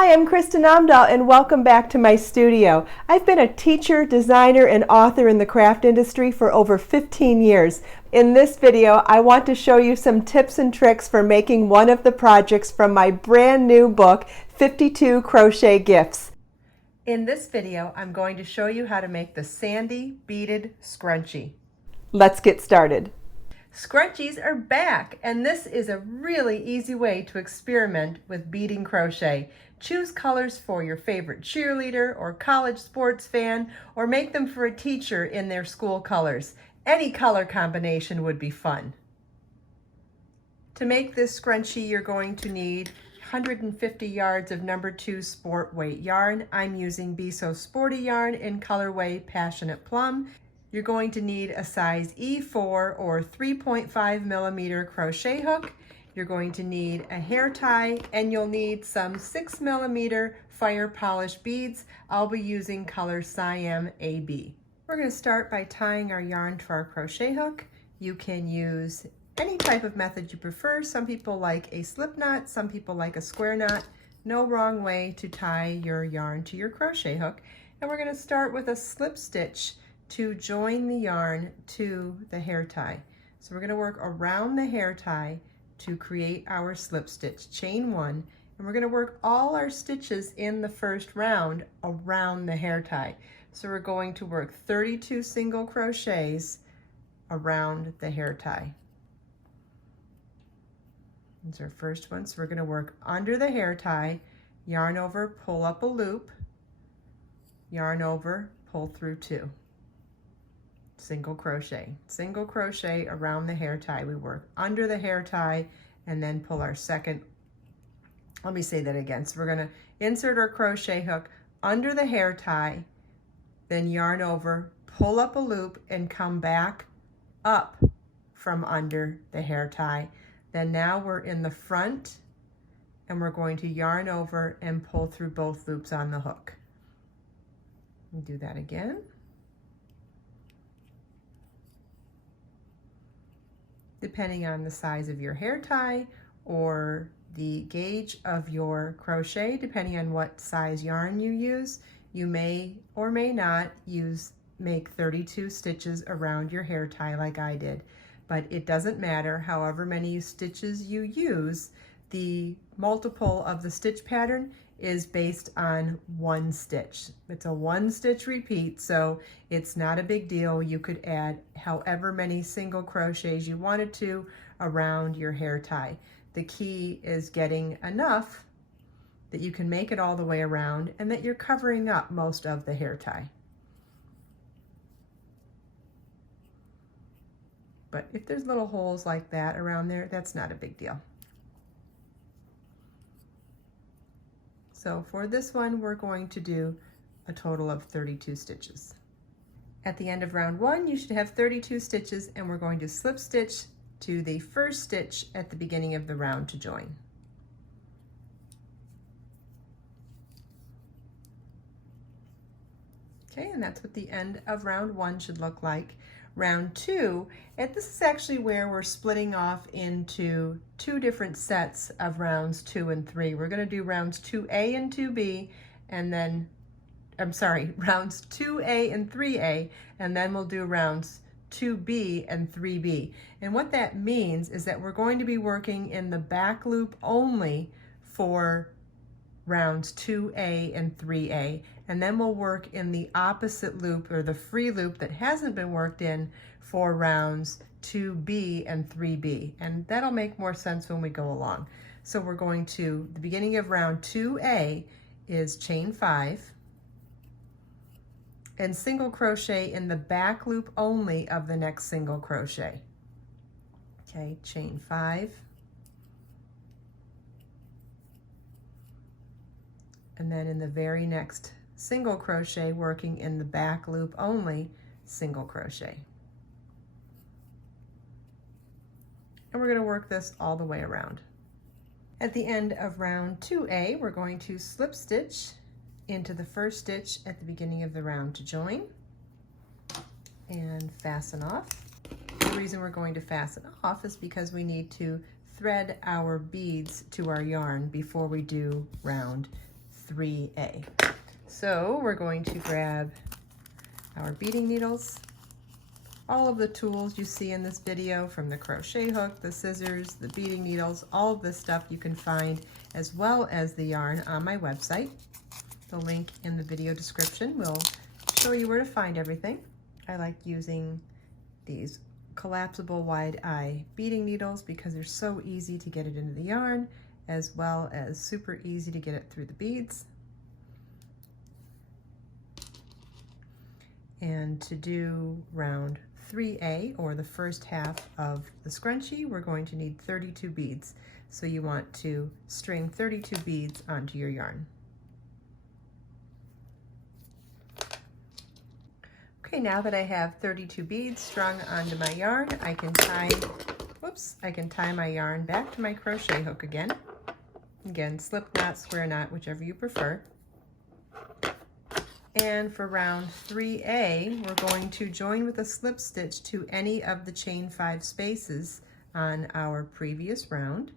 Hi, I'm Kristin Omdahl and welcome back to my studio. I've been a teacher, designer, and author in the craft industry for over 15 years. In this video, I want to show you some tips and tricks for making one of the projects from my brand new book, 52 Crochet Gifts. In this video, I'm going to show you how to make the Sandy Beaded Scrunchie. Let's get started. Scrunchies are back, and this is a really easy way to experiment with beading crochet. Choose colors for your favorite cheerleader or college sports fan, or make them for a teacher in their school colors. Any color combination would be fun. To make this scrunchie, you're going to need 150 yards of number 2 sport weight yarn. I'm using Be So Sporty yarn in colorway Passionate Plum. You're going to need a size E4 or 3.5 millimeter crochet hook. You're going to need a hair tie, and you'll need some 6 millimeter fire polished beads. I'll be using color Siam AB. We're going to start by tying our yarn to our crochet hook. You can use any type of method you prefer. Some people like a slip knot, some people like a square knot. No wrong way to tie your yarn to your crochet hook. And we're going to start with a slip stitch to join the yarn to the hair tie. So we're going to work around the hair tie to create our slip stitch. Chain 1, and we're going to work all our stitches in the first round around the hair tie. So we're going to work 32 single crochets around the hair tie. That's our first one. So we're going to work under the hair tie, yarn over, pull up a loop, yarn over, pull through 2. Single crochet around the hair tie. We work under the hair tie and then pull our second. Let me say that again. So we're going to insert our crochet hook under the hair tie, then yarn over, pull up a loop, and come back up from under the hair tie. Then now we're in the front, and we're going to yarn over and pull through both loops on the hook. Do that again. Depending on the size of your hair tie or the gauge of your crochet, depending on what size yarn you use, you may or may not make 32 stitches around your hair tie like I did. But it doesn't matter. However many stitches you use, the multiple of the stitch pattern is based on 1 stitch. It's a 1 stitch repeat, so it's not a big deal. You could add however many single crochets you wanted to around your hair tie. The key is getting enough that you can make it all the way around and that you're covering up most of the hair tie. But if there's little holes like that around there, that's not a big deal. So for this one, we're going to do a total of 32 stitches. At the end of round 1, you should have 32 stitches, and we're going to slip stitch to the first stitch at the beginning of the round to join. Okay, and that's what the end of round 1 should look like. Round 2, and this is actually where we're splitting off into 2 different sets of rounds 2 and 3. We're going to do rounds 2A and 2B, and then, rounds 2A and 3A, and then we'll do rounds 2B and 3B. And what that means is that we're going to be working in the back loop only for rounds 2A and 3A, and then we'll work in the opposite loop, or the free loop that hasn't been worked in, for rounds 2B and 3B, and that'll make more sense when we go along. So we're going to, the beginning of round 2A is chain 5 and single crochet in the back loop only of the next single crochet. Okay, chain 5, and then in the very next single crochet, working in the back loop only, single crochet. And we're going to work this all the way around. At the end of round 2A, we're going to slip stitch into the first stitch at the beginning of the round to join and fasten off. The reason we're going to fasten off is because we need to thread our beads to our yarn before we do round 3A. So we're going to grab our beading needles, all of the tools you see in this video, from the crochet hook, the scissors, the beading needles, all of this stuff you can find, as well as the yarn, on my website. The link in the video description will show you where to find everything. I like using these collapsible wide eye beading needles because they're so easy to get it into the yarn, as well as super easy to get it through the beads. And to do round 3A, or the first half of the scrunchie, we're going to need 32 beads. So you want to string 32 beads onto your yarn. Okay, now that I have 32 beads strung onto my yarn, I can tie my yarn back to my crochet hook again. Again, slip knot, square knot, whichever you prefer. And for round 3A, we're going to join with a slip stitch to any of the chain 5 spaces on our previous round.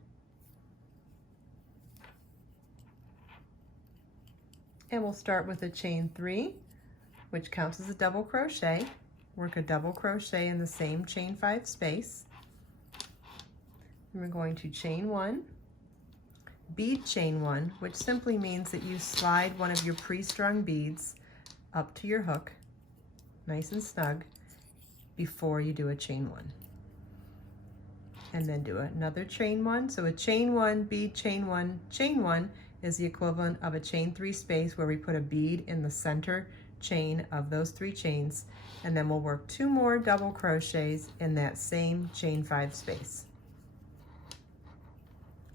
And we'll start with a chain 3, which counts as a double crochet. Work a double crochet in the same chain 5 space. And we're going to chain 1, bead chain 1, which simply means that you slide one of your pre-strung beads up to your hook, nice and snug, before you do a chain 1. And then do another chain 1. So a chain 1, bead chain 1, chain 1 is the equivalent of a chain 3 space where we put a bead in the center chain of those 3 chains, and then we'll work 2 more double crochets in that same chain 5 space.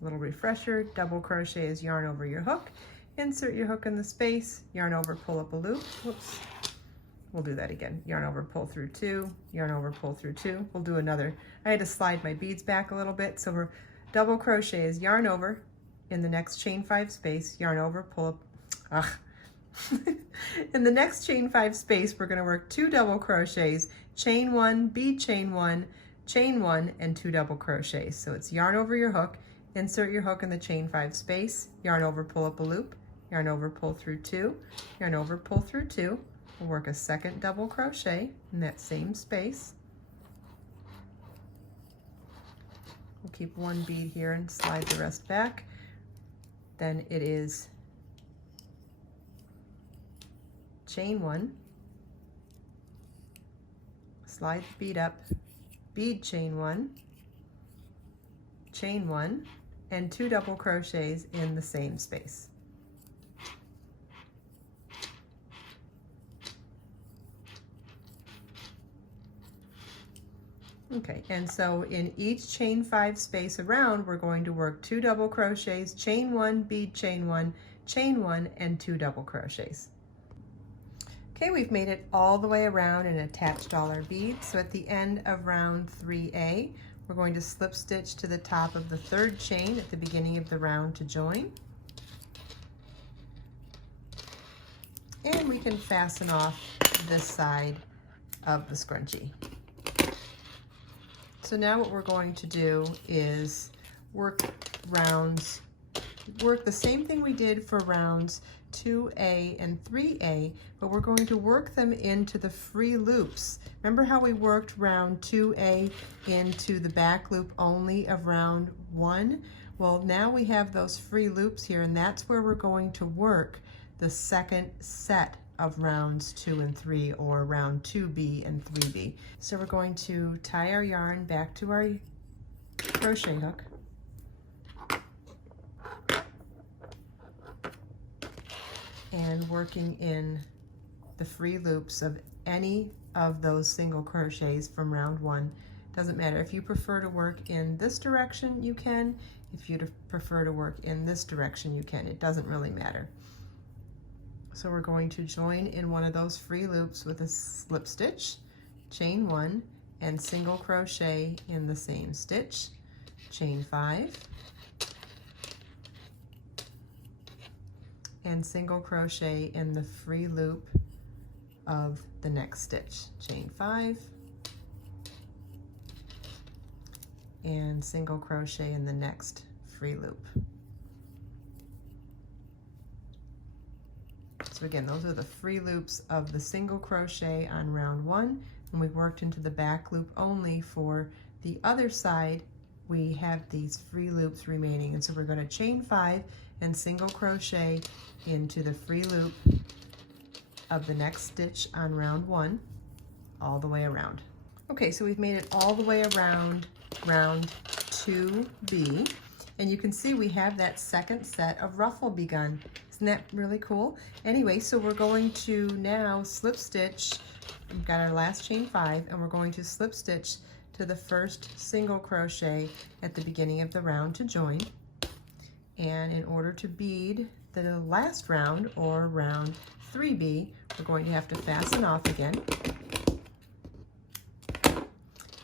Little refresher, double crochet is yarn over your hook, insert your hook in the space, yarn over, pull up a loop. Whoops, we'll do that again. Yarn over, pull through 2, yarn over, pull through 2. We'll do another. I had to slide my beads back a little bit, so we're double crochet is yarn over in the next chain 5 space, yarn over, pull up. In the next chain 5 space, we're going to work 2 double crochets, chain 1, bead chain 1, chain 1, and 2 double crochets. So it's yarn over your hook, insert your hook in the chain 5 space, yarn over, pull up a loop, yarn over, pull through 2, yarn over, pull through 2. We'll work a second double crochet in that same space. We'll keep 1 bead here and slide the rest back. Then it is chain 1, slide the bead up, bead chain 1, chain 1, and 2 double crochets in the same space. Okay, and so in each chain 5 space around, we're going to work 2 double crochets, chain 1, bead chain 1, chain 1, and 2 double crochets. Okay, we've made it all the way around and attached all our beads. So at the end of round 3A, we're going to slip stitch to the top of the 3rd chain at the beginning of the round to join. And we can fasten off this side of the scrunchie. So now what we're going to do is work the same thing we did for rounds 2A and 3A, but we're going to work them into the free loops. Remember how we worked round 2A into the back loop only of round 1? Well, now we have those free loops here, and that's where we're going to work the second set of rounds 2 and 3, or round 2B and 3B. So we're going to tie our yarn back to our crochet hook. And working in the free loops of any of those single crochets from round 1. Doesn't matter. If you prefer to work in this direction, you can. If you prefer to work in this direction, you can. It doesn't really matter. So we're going to join in one of those free loops with a slip stitch, chain 1, and single crochet in the same stitch, chain 5, and single crochet in the free loop of the next stitch, chain 5, and single crochet in the next free loop. So again, those are the free loops of the single crochet on round 1, and we worked into the back loop only. For the other side, we have these free loops remaining, and so we're going to chain 5 and single crochet into the free loop of the next stitch on round 1 all the way around. Okay, so we've made it all the way around round 2B, and you can see we have that second set of ruffle begun. Isn't that really cool? Anyway, so we're going to now slip stitch. We've got our last chain 5, and we're going to slip stitch to the first single crochet at the beginning of the round to join. And in order to bead the last round, or round 3B, we're going to have to fasten off again.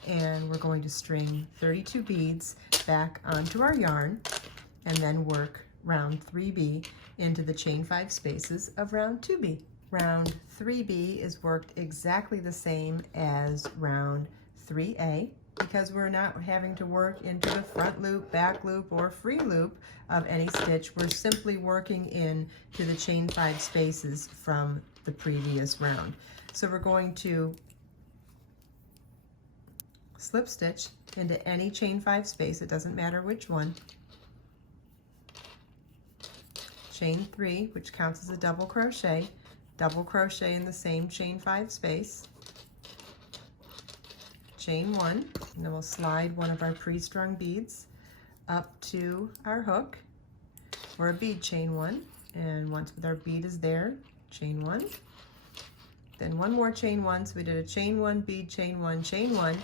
And we're going to string 32 beads back onto our yarn, and then work round 3B into the chain 5 spaces of round 2B. Round 3B is worked exactly the same as round 3A, because we're not having to work into the front loop, back loop, or free loop of any stitch. We're simply working in to the chain 5 spaces from the previous round. So we're going to slip stitch into any chain 5 space, it doesn't matter which one. Chain 3, which counts as a double crochet in the same chain 5 space. Chain 1, and then we'll slide one of our pre-strung beads up to our hook for a bead chain 1, and once our bead is there, chain 1, then one more chain 1, so we did a chain 1, bead chain 1, chain 1,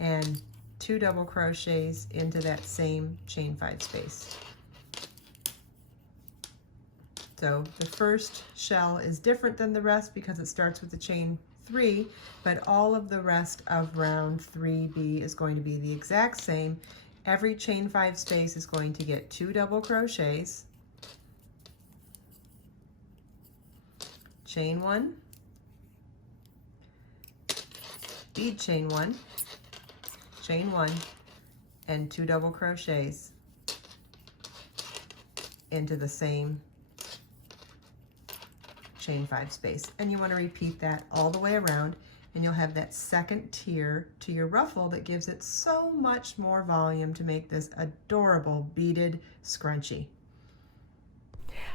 and 2 double crochets into that same chain 5 space. So the first shell is different than the rest because it starts with the chain 3, but all of the rest of round 3B is going to be the exact same. Every chain 5 space is going to get 2 double crochets, chain 1, bead chain 1, chain 1, and 2 double crochets into the same chain 5 space. And you want to repeat that all the way around, and you'll have that second tier to your ruffle that gives it so much more volume to make this adorable beaded scrunchie.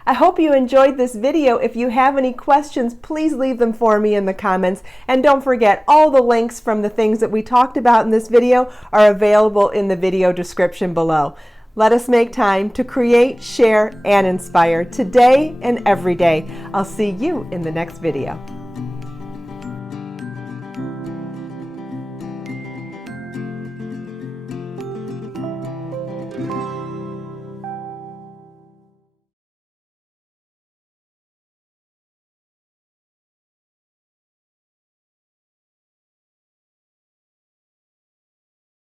I hope you enjoyed this video. If you have any questions, please leave them for me in the comments. And don't forget, all the links from the things that we talked about in this video are available in the video description below. Let us make time to create, share, and inspire today and every day. I'll see you in the next video.